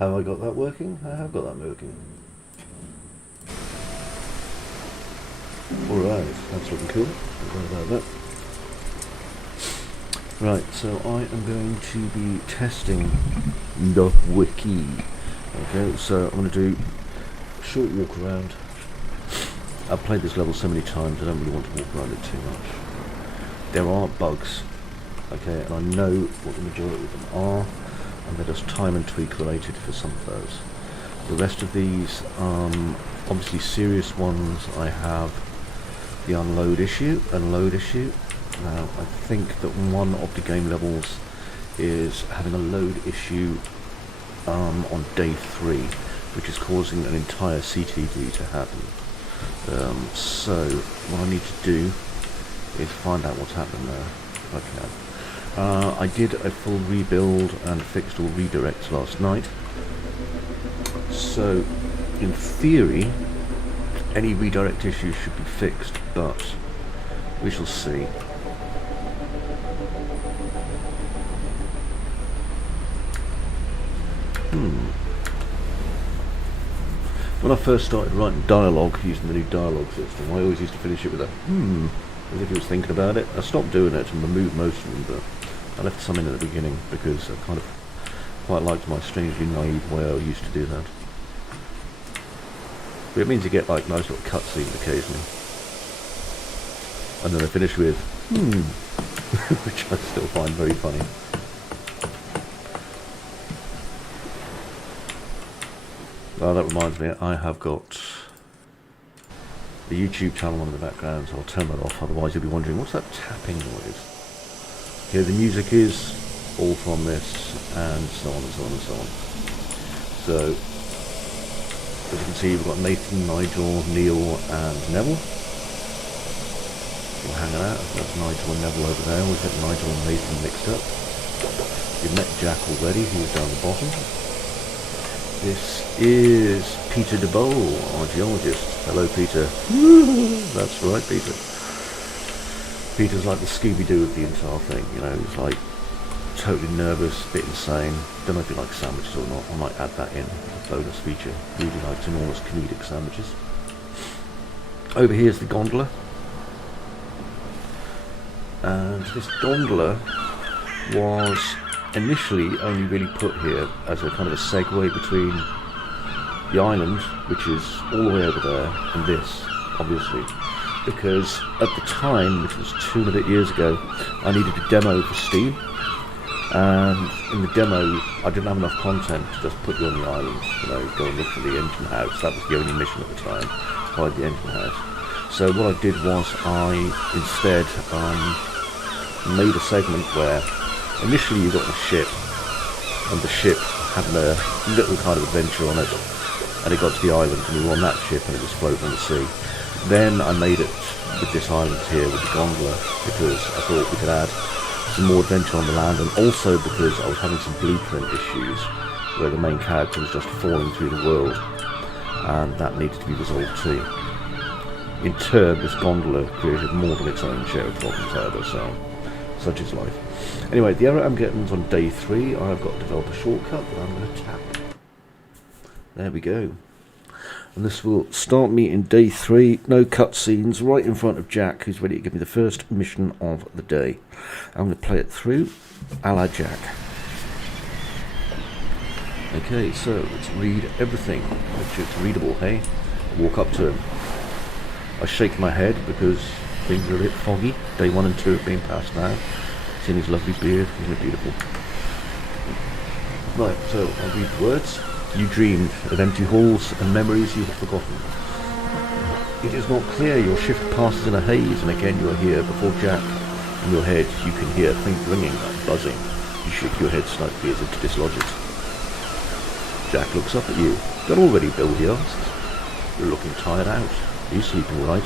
Have I got that working? I have got that working. Alright, that's looking cool. About that. Right, so I am going to be testing the Wickie. Okay, so I'm going to do a short walk around. I've played this level so many times I don't really want to walk around it too much. There are bugs, okay, and I know what the majority of them are, and they're just time and tweak related for some of those. The rest of these, obviously serious ones, I have the unload issue and load issue. Now I think that one of the game levels is having a load issue on day 3, which is causing an entire CTV to happen. So what I need to do is find out what's happening there, if I can. I did a full rebuild and fixed all redirects last night. So in theory, any redirect issues should be fixed, but we shall see. When I first started writing dialogue using the new dialogue system, I always used to finish it with a as if he was thinking about it. I stopped doing it and removed most of them, but I left some in at the beginning because I kind of quite liked my strangely naive way I used to do that. But it means you get like nice little cutscenes occasionally. And then I finish with which I still find very funny. Well, that reminds me, I have got the YouTube channel on in the background, so I'll turn that off, otherwise you'll be wondering, what's that tapping noise? Okay, the music is all from this, and so on and so on and so on. So, as you can see, we've got Nathan, Nigel, Neil, and Neville. We're hanging out. That's Nigel and Neville over there. We've got Nigel and Nathan mixed up. We've met Jack already, he was down the bottom. This is Peter DeBole, our geologist. Hello, Peter. That's right, Peter. Peter's like the Scooby-Doo of the entire thing, you know. He's like totally nervous, a bit insane. Don't know if he likes sandwiches or not. I might add that in, a bonus feature. Really likes enormous comedic sandwiches. Over here is the gondola. And this gondola was initially only really put here as a kind of a segue between the island, which is all the way over there, and this, obviously, because at the time, which was 2 and a bit years ago, I needed a demo for Steam, and in the demo I didn't have enough content to just put you on the island, you know, go and look for the engine house. That was the only mission at the time, find the engine house. So what I did was I instead made a segment where initially you got the ship, and the ship had a little kind of adventure on it, and it got to the island and we were on that ship and it was floating on the sea. Then I made it with this island here with the gondola because I thought we could add some more adventure on the land, and also because I was having some blueprint issues where the main character was just falling through the world, and that needed to be resolved too. In turn, this gondola created more than its own share of problems, however, so such is life. Anyway, the error I'm getting is on day 3. I've got to develop a shortcut that I'm going to tap. There we go. And this will start me in day 3, no cutscenes, right in front of Jack, who's ready to give me the first mission of the day. I'm going to play it through, a la Jack. Okay, so let's read everything. Make sure it's readable, hey? Walk up to him. I shake my head because things are a bit foggy. Day 1 and 2 have been passed now. Seen his lovely beard, isn't it beautiful? Right, so I'll read the words. You dreamed of empty halls and memories you have forgotten. It is not clear, your shift passes in a haze, and again you are here before Jack. In your head you can hear faint ringing, like buzzing. You shake your head slightly as if to dislodge it. Jack looks up at you. Got all ready, Bill, he asks. You're looking tired out. Are you sleeping right?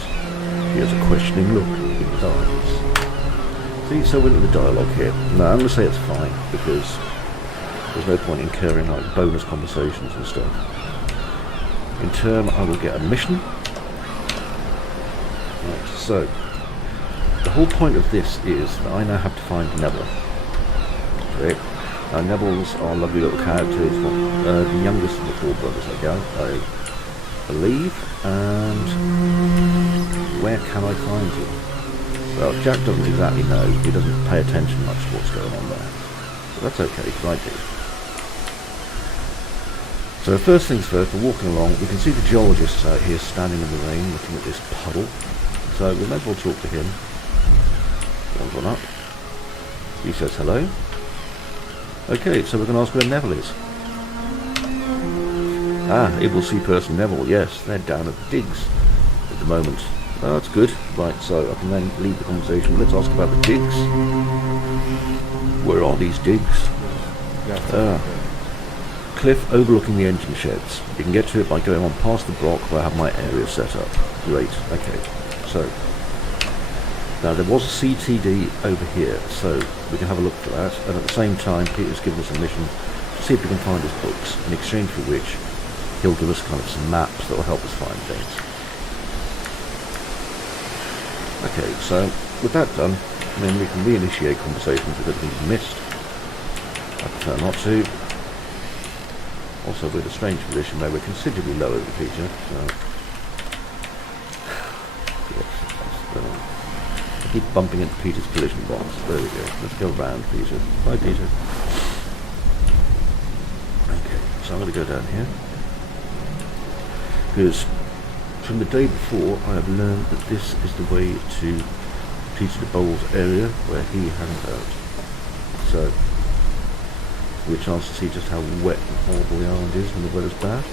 He has a questioning look in his eyes. See, so we're into the dialogue here. No, I'm going to say it's fine, because there's no point incurring like bonus conversations and stuff. In turn, I will get a mission. Right, so the whole point of this is that I now have to find Neville. Okay? Neville's are lovely little characters, the youngest of the four brothers, I believe. And where can I find him? Well, Jack doesn't exactly know. He doesn't pay attention much to what's going on there. But that's okay, because I do. So first things first, we're walking along. We can see the geologist out here standing in the rain looking at this puddle. So we may as well talk to him. One's on up. He says hello. Okay, so we're going to ask where Neville is. Ah, able to see person Neville, yes, they're down at the digs at the moment. Oh, that's good. Right, so I can then leave the conversation. Let's ask about the digs. Where are these digs? Cliff overlooking the engine sheds. You can get to it by going on past the block where I have my area set up. Great, okay. So, now there was a CTD over here, so we can have a look for that. And at the same time, Peter's given us a mission to see if we can find his books, in exchange for which he'll give us kind of some maps that will help us find things. Okay, so with that done, then we can reinitiate conversations with everything we've missed. I prefer not to. Also, we're in a strange position where we're considerably lower than Peter, so... yes, I keep bumping into Peter's collision box. There we go. Let's go round, Peter. Bye, Peter. Okay, so I'm going to go down here. Because from the day before, I have learned that this is the way to Peter de Bowl's area, where he hadn't out. So... we have a chance to see just how wet and horrible the island is when the weather's bad.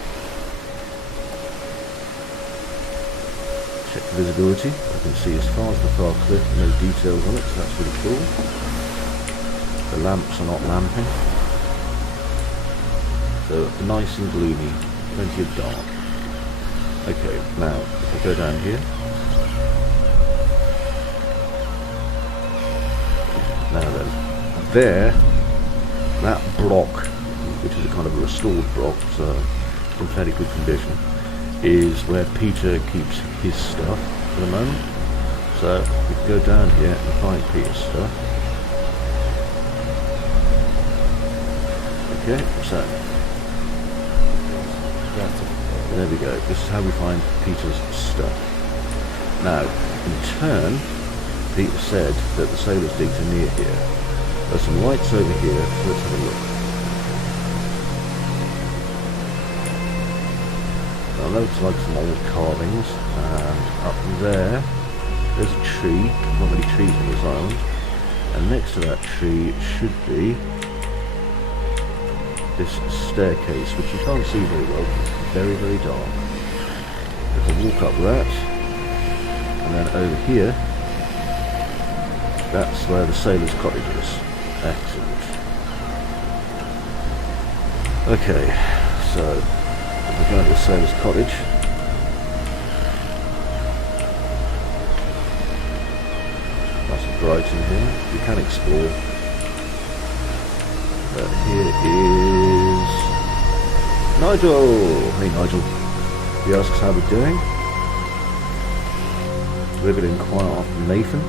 Check the visibility. I can see as far as the far cliff, no details on it, so that's really cool. The lamps are not lamping. So nice and gloomy, plenty of dark. Okay, now if I go down here. Now then, there. That block, which is a kind of a restored block, so in fairly good condition, is where Peter keeps his stuff for the moment. So we can go down here and find Peter's stuff. Okay, so there we go. This is how we find Peter's stuff. Now, in turn, Peter said that the sailors' digs are near here. There's some lights over here, so let's have a look. Now looks like some old carvings, and up there's a tree, not many trees on this island, and next to that tree should be this staircase, which you can't see very well, because it's very, very dark. If I walk up that, and then over here, that's where the sailors' cottage is. Excellent. Okay, so we're going to the sailor's cottage. Nice and bright in here. We can explore. But here is Nigel. Hey Nigel. He asks how we're doing. We're going to inquire after Nathan.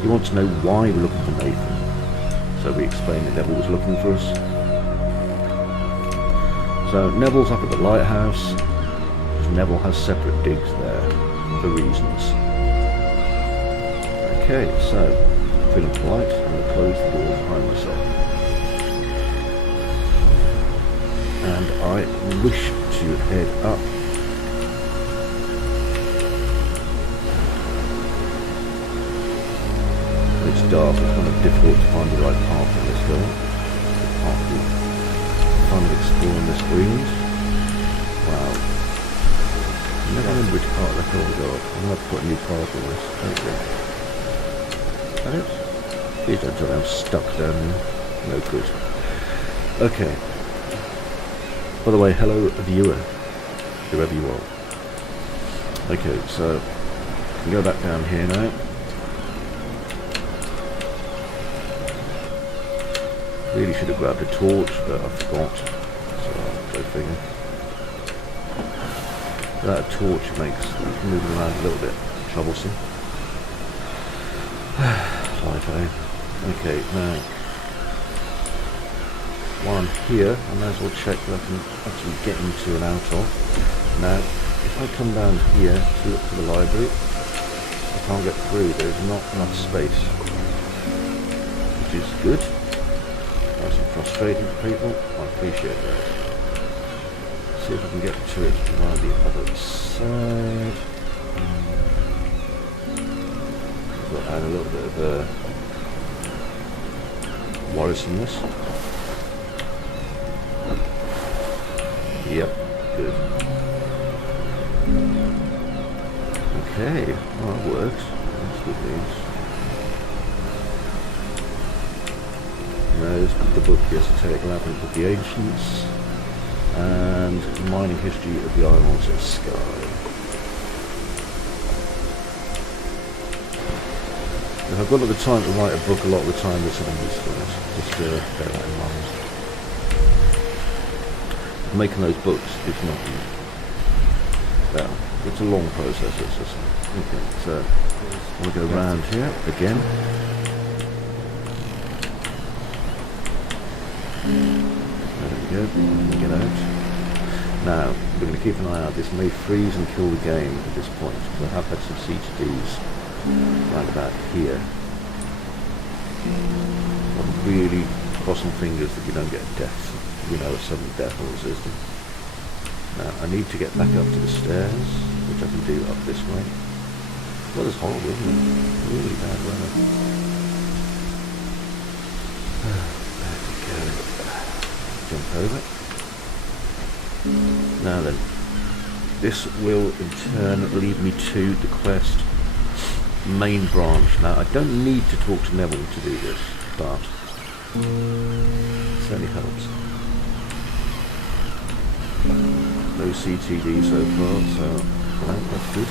He wants to know why we're looking for Nathan. So we explained that Neville was looking for us. So Neville's up at the lighthouse, because Neville has separate digs there, for reasons. Okay, so, feeling polite, I'm going to close the door behind myself. And I wish to head up. It's dark, it's kind of difficult to find the right path on this hill. Part of the fun of exploring this greens. Wow. I never remember which part of the hill to go up. I'm going to have to put a new path on this. Is that it? Please don't tell me I'm stuck down there. No good. Okay. By the way, hello viewer, whoever you are. Okay, so I can go back down here now. Really should have grabbed a torch, but I forgot. So go figure. Without a torch makes moving around a little bit troublesome. Okay, now while I'm here, I may as well check that I can actually get into and out of. Now, if I come down here to the library, I can't get through. There's not enough space, which is good. Nice and frustrating for people. I appreciate that. See if I can get to it around the other side. I'll add a little bit of worrisomeness. Yep, good. Okay, well, that works. That's good news. There's the book, The Esoteric Labyrinth of the Ancients, and the Mining History of the Islands of Skye. If I've got the time to write a book, a lot of the time there's something useful. Just bear that in mind. Making those books is not, well, it's a long process. It's just, okay, so I'm going to go around here again. There we go, and get out. Now, we're going to keep an eye out. This may freeze and kill the game at this point, because I have had some CTDs round about here. I'm really crossing fingers that you don't get death. You know, a sudden death or resistance. Now, I need to get back up to the stairs, which I can do up this way. Well, it's horrible, isn't it? Really bad weather. There we go. Jump over. Now then, this will in turn lead me to the quest main branch. Now, I don't need to talk to Neville to do this, but it certainly helps. No CTD so far, so well, that's good.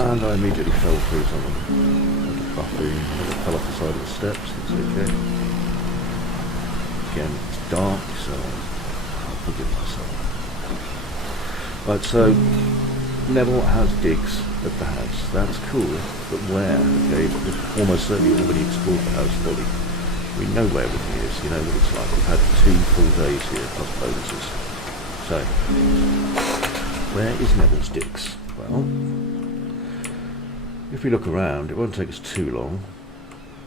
And I immediately fell through something. Like a buffoon, I fell off the side of the steps, it's okay. Again, it's dark, so I'll forgive myself. Right, so Neville has digs at the house. That's cool, but where? Okay, we've almost certainly already explored the house fully. We know where everything is, you know what it's like. We've had 2 full days here, plus bonuses. So, where is Neville's digs? Well, if we look around, it won't take us too long.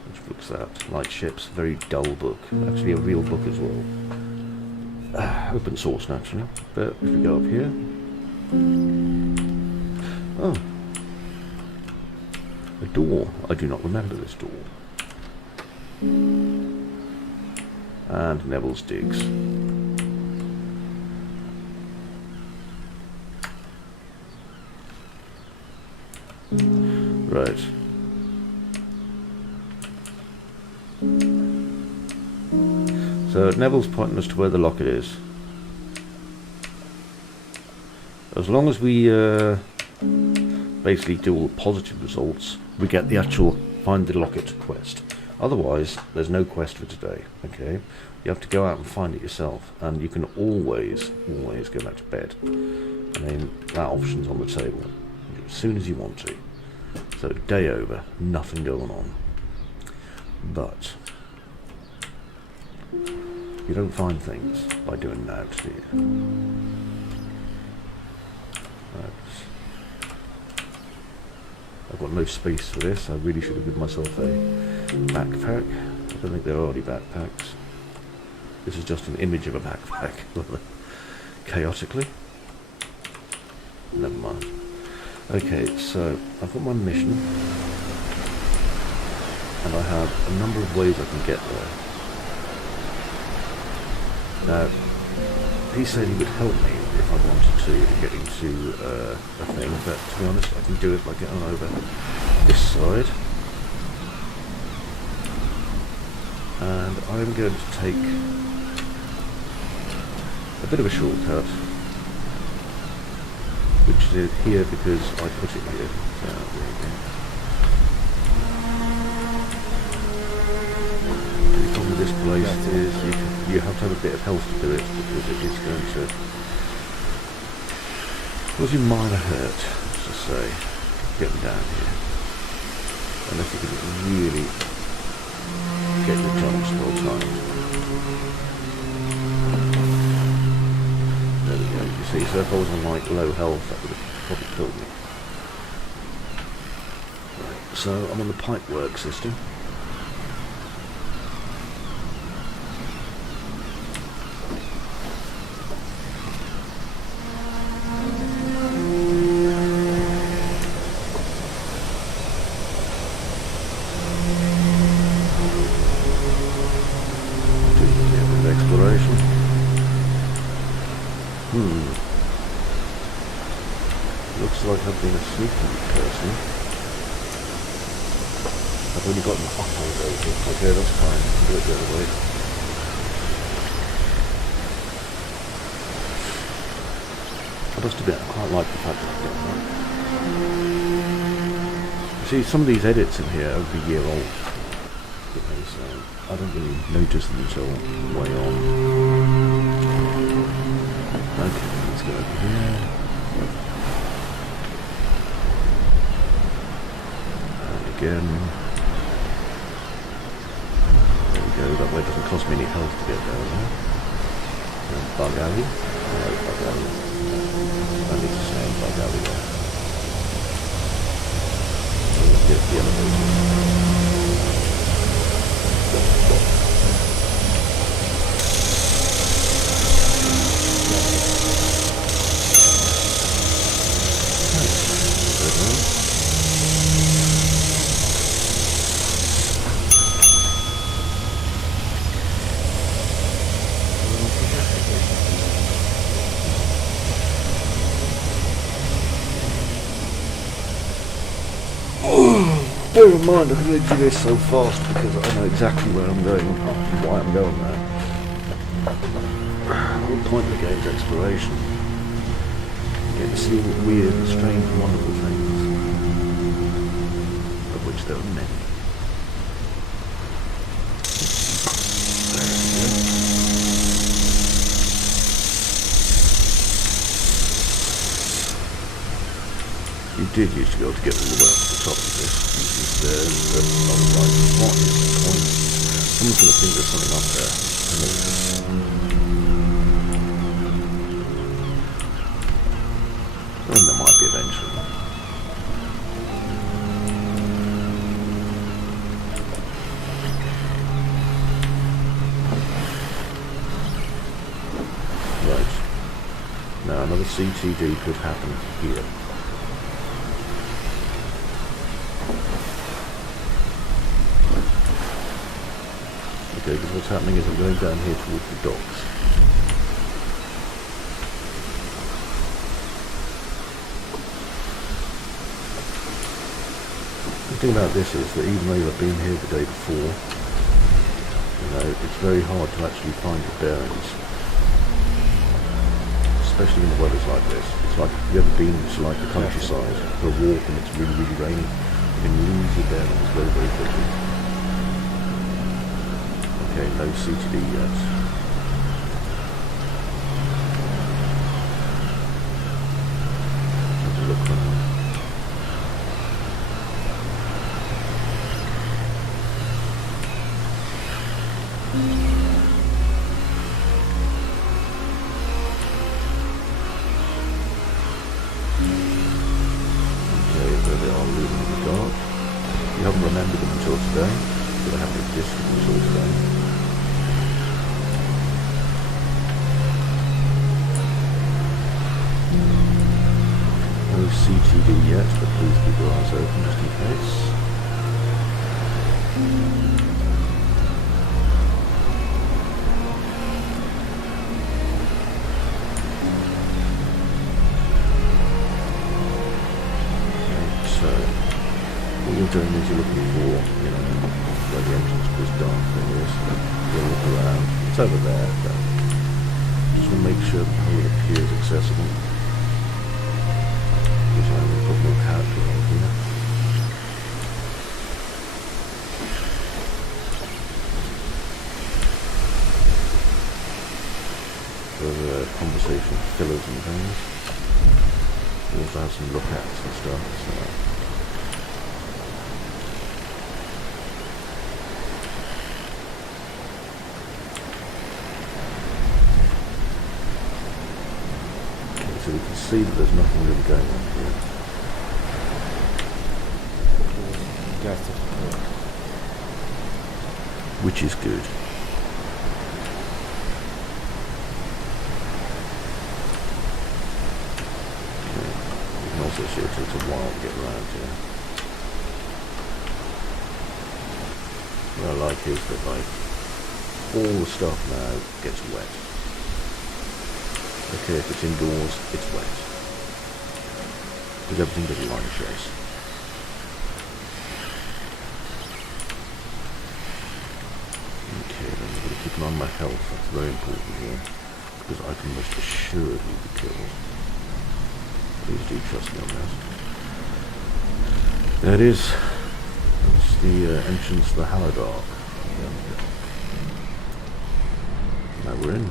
Which book's that? Light Ships, very dull book. Actually a real book as well. Open source, naturally. But if we go up here... Oh. A door. I do not remember this door. And Neville's digs. Right. So Neville's pointing us to where the locket is. As long as we basically do all the positive results, we get the actual find the locket quest. Otherwise, there's no quest for today, okay? You have to go out and find it yourself, and you can always go back to bed. I mean, that option's on the table, as soon as you want to. So, day over, nothing going on. But, you don't find things by doing that, do you? I've got no space for this. I really should have given myself a backpack. I don't think there are any backpacks. This is just an image of a backpack, chaotically. Never mind. Okay, so I've got my mission, and I have a number of ways I can get there. Now, he said he would help me if I wanted to get into a thing, but to be honest, I can do it by getting over this side. And I'm going to take a bit of a shortcut, which is here because I put it here. So, there you go. The problem with this place is you have to have a bit of health to do it, because it is going to cause you minor hurt, let's just say, getting down here. Unless you can really get your well timed. There we go, you see, so if I was on like low health, that would have probably killed me. Right, so I'm on the pipework system. Looks like I've been a sneaky person. I've only gotten halfway over. Okay, that's fine. I can do it the other way. I must admit, I quite like the fact that I've done that. You see, some of these edits in here are a year old. So I don't really notice them until way on. Okay, let's go over here. Again. There we go, that way it doesn't cost me any health to get down there. Bug alley? No, bug alley. I need to stay in bug alley there. So let's get the elevator. Bear in mind, I can only do this so fast because I know exactly where I'm going and why I'm going there. The whole point of the game is exploration. You get to see weird, strange, wonderful things, of which there are many. You did used to be able to get all the way up to the top of this using stairs, but I was like, what is the point? Someone's going to think there's something up there. And there might be eventually. Right. Now another CTD could happen here. Because what's happening is I'm going down here towards the docks. The thing about this is that even though I've been here the day before, you know, it's very hard to actually find your bearings. Especially when the weather's like this. It's like, have you ever been to like the countryside for a walk and it's really, really rainy? You can lose your bearings very, very quickly. Okay, no CTD yet. Have a look around. Okay, there they are moving in the dark. You haven't remembered them until today, so they haven't existed until today. No CTD yet, but please keep your eyes open just in case. Okay, so what you're doing is you're looking for, you know, where the entrance to this dark thing is. You'll look around. It's over there, but just want to make sure the hole appears accessible. I'm going to put more character on here. For conversation fillers and things. We also have some lookouts and stuff. So. see that there's nothing really going on here. Which is good. Okay. You can also see it takes a while to get around here. What I like is that like all the stuff now gets wet. Okay, if it's indoors, it's wet. Because everything does line chase. Okay, then we're going to keep an eye on my health. That's very important here. Because I can most assuredly be killed. Please do trust me on that. There it is. That's the entrance to the Haladark. Now we're in.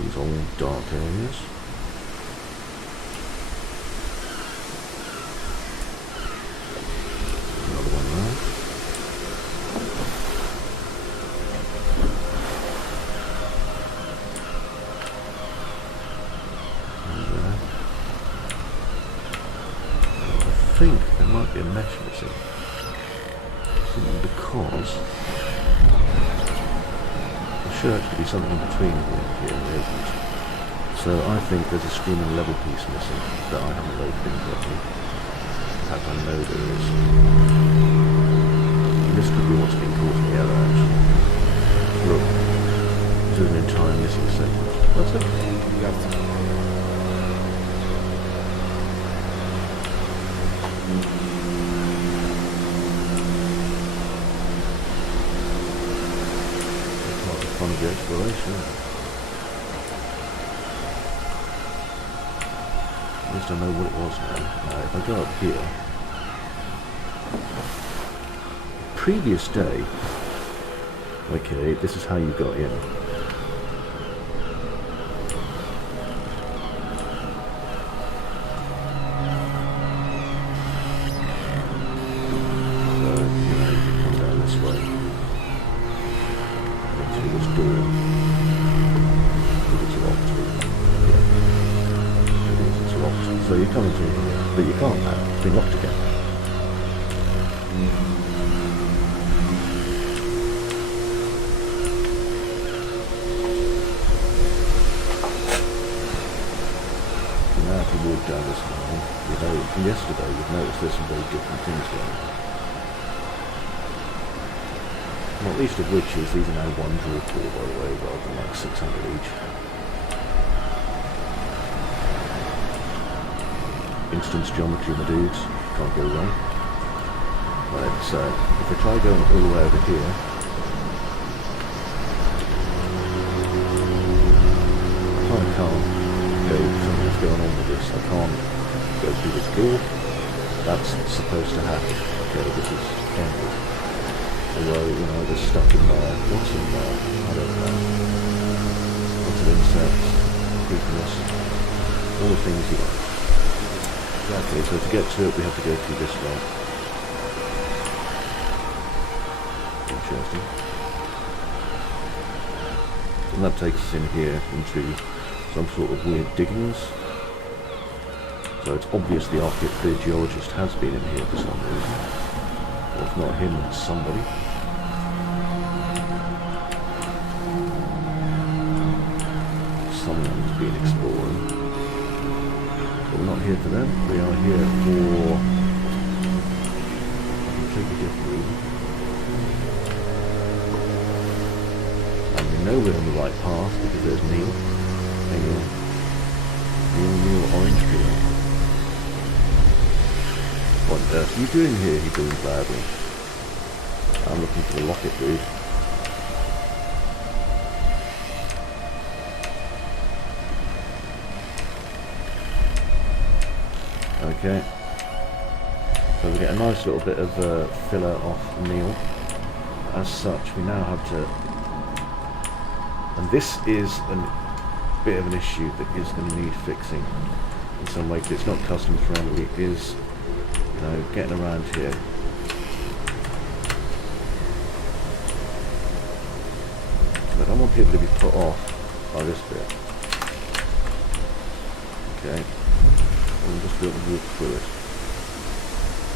These all dark areas. Another one there. I think there might be a mesh missing. Because there should actually be something in between here and there isn't. So I think there's a screaming level piece missing that I haven't loaded in correctly. In fact, I know there is. And this could be what's been causing the error actually. Look, this is an entire missing segment. That's okay. Fun of the exploration. At least I know what it was now. Now if I go up here, previous day, okay, this is how you got in. So, you know, you come down this way. This door. It's locked. Yeah. It is, it's locked. So you come into here, but you can't now. It's been locked again. So now if you walk down this line, you know, from yesterday you've noticed there's some very different things going on. Not least of which is these are now 1 draw 4 by the way, rather than like 600 each. Instance geometry, my dudes, can't go wrong. Right, so if I try going all the way over here, I kind of can't go, something's going on with this, I can't go through this door, that's supposed to happen. Okay, this is ended. Although, you know, there's stuff in there. What's in there? I don't know. Lots of insects, creepiness, all the things you like. Okay, so to get to it, we have to go through this way. Interesting. And that takes us in here into some sort of weird diggings. So it's obvious the geologist has been in here for some reason. Or if not him, then somebody. Someone's been exploring. But we're not here for them. We are here for a completely different reason. And we know we're on the right path because there's Neil. Neil orange peel. What on earth are you doing here? He doing badly. I'm looking for the rocket, dude. Okay. So we get a nice little bit of filler off Neil. As such, we now have to... And this is a bit of an issue that is going to need fixing in some way, because it's not custom friendly. It is You know, getting around here. But I don't want people to be put off by this bit. Okay. We'll just be able to walk through it.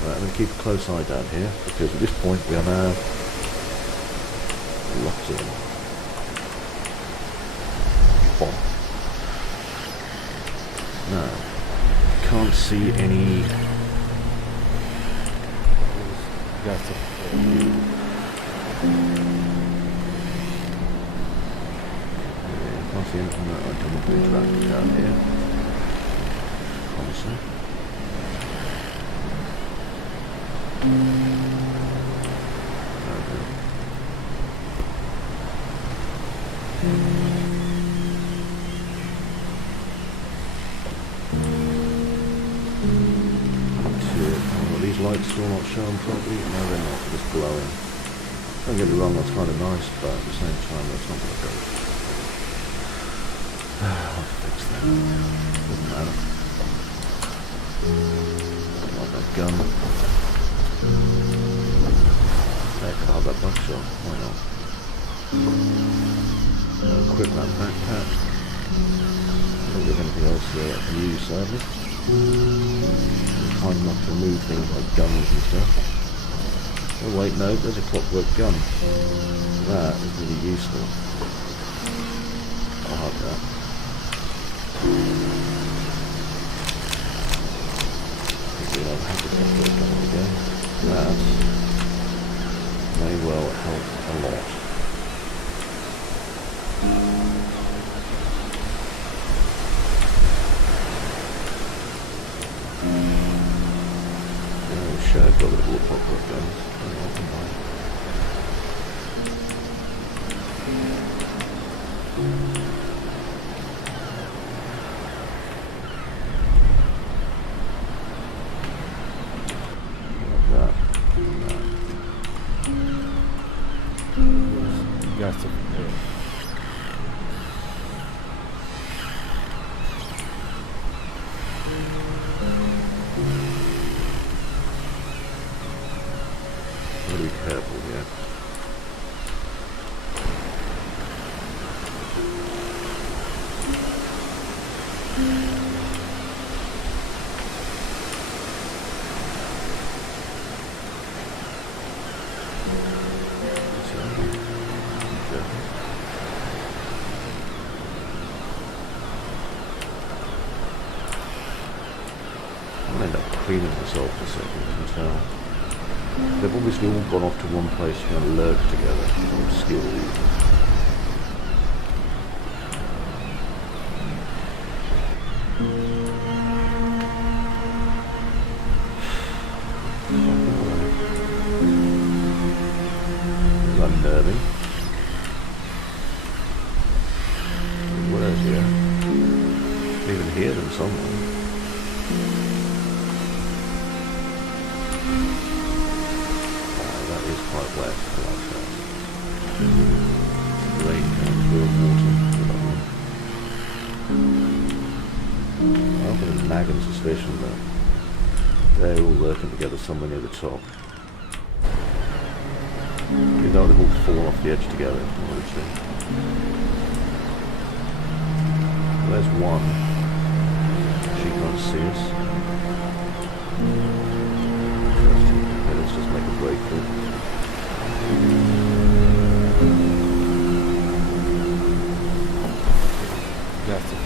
Right, I'm going to keep a close eye down here, because at this point we are now locked in. Bomb. Now, can't see any... Can't see anything that I don't want to interact with down here. Promising. These lights still not showing properly? No, they're not, just glowing. Don't get me wrong, that's kind of nice, but at the same time, that's not going to go. I'll fix that. Doesn't matter. Don't like that gun. Heck, I'll have that buckshot. Why not? I'll equip that backpack. I don't think anything else here I can use, sadly. I'm kind enough to remove things like guns and stuff. Oh wait, no, there's a clockwork gun. That is really useful. I'll have that. I'll have the clockwork gun again. That may well help a lot. Sure, I've got a little clockwork guns. Got to. Gotta be careful here. I'll end up cleaning myself for a second, you can tell. They've obviously all gone off to one place to kind of lurk together, from skill reasons. It's unnerving. Where's here? I can even hear them somewhere. Is quite wet, I like that. Rain coming through water. I've got a nagging suspicion that they're all working together somewhere near the top. You know they've all fallen off the edge together, I would say. There's one. She can't see us. Okay, let's just make a break for it. Got to.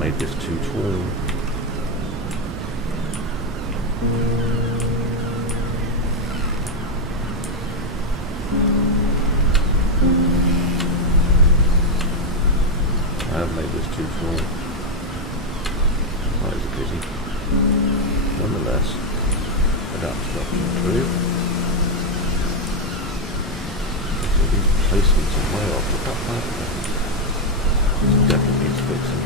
Made this too tall. I have made this too tall. I busy. Nonetheless, adaptive option true. These placements are way off. Look how bad that is. This definitely needs fixing.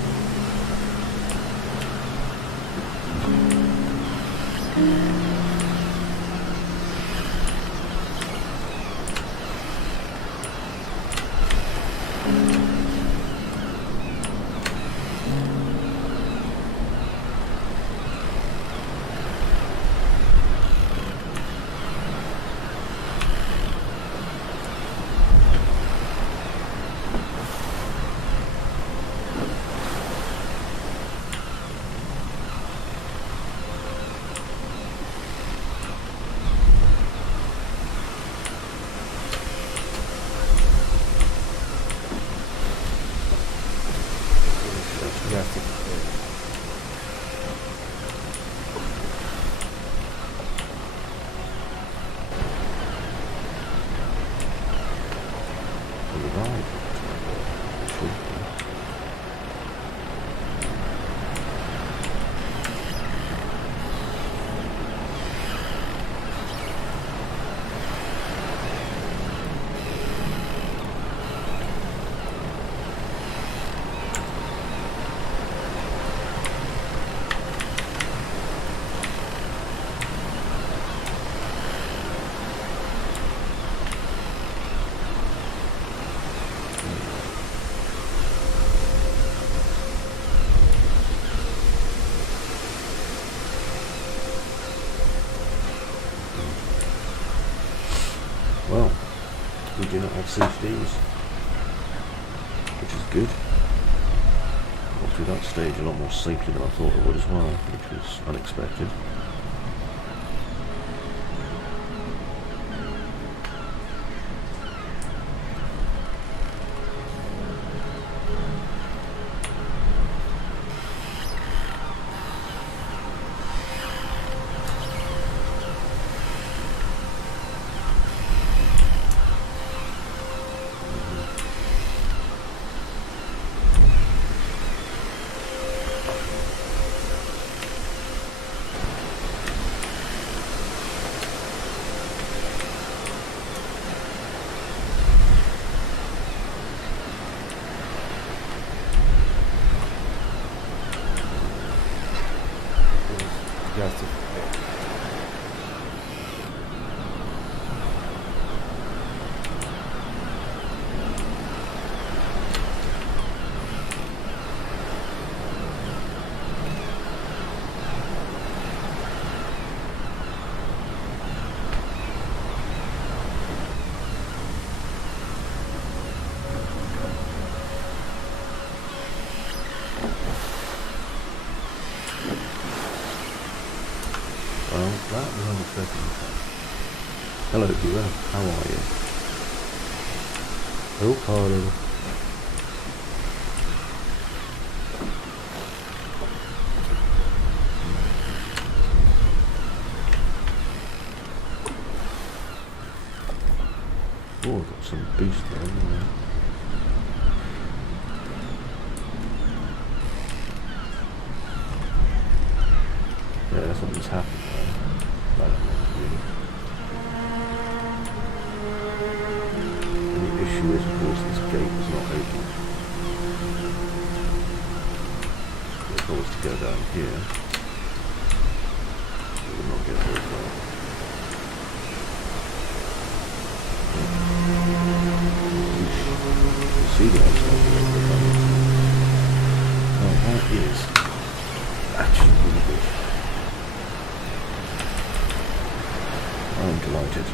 Well, we do not have CCDs, which is good. Got through that stage a lot more safely than I thought I would as well, which was unexpected. Well, that was unexpected. Hello, viewer. How are you? Oh, pardon. Oh, I've got some boost there. Yeah, something's happened there. I don't know really. And the issue is, of course, this gate is not open. If I was to go down here, it would not get very far. See the outside of the gate. Now that is actually really good. I'm delighted.